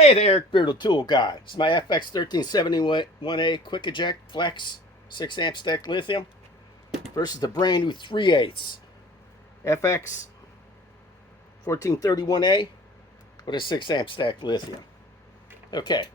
Hey there, Eric Beardle Tool Guy. It's my FX1371A Quick Eject Flex 6 amp stack lithium versus the brand new 3/8 FX 1431A with a 6 amp stack lithium. Okay.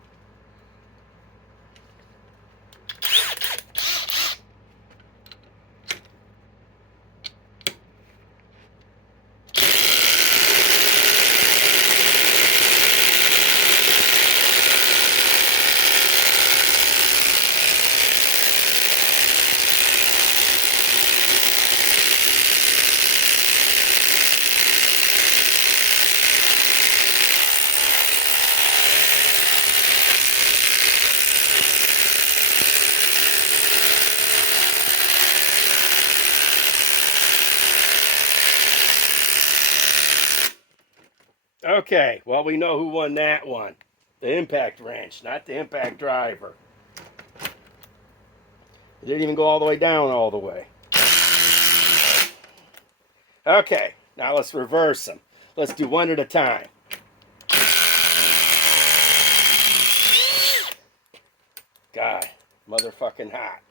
Okay, well, we know who won that one. The impact wrench, not the impact driver. It didn't even go all the way down all the way. Okay, now let's reverse them. Let's do one at a time. God, motherfucking hot.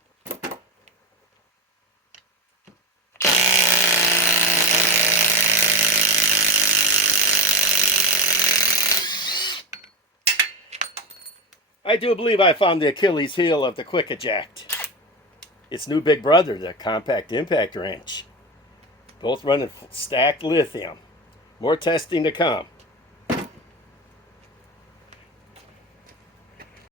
I do believe I found the Achilles heel of the Quick Eject. Its new big brother, the compact impact wrench. Both running stacked lithium. More testing to come.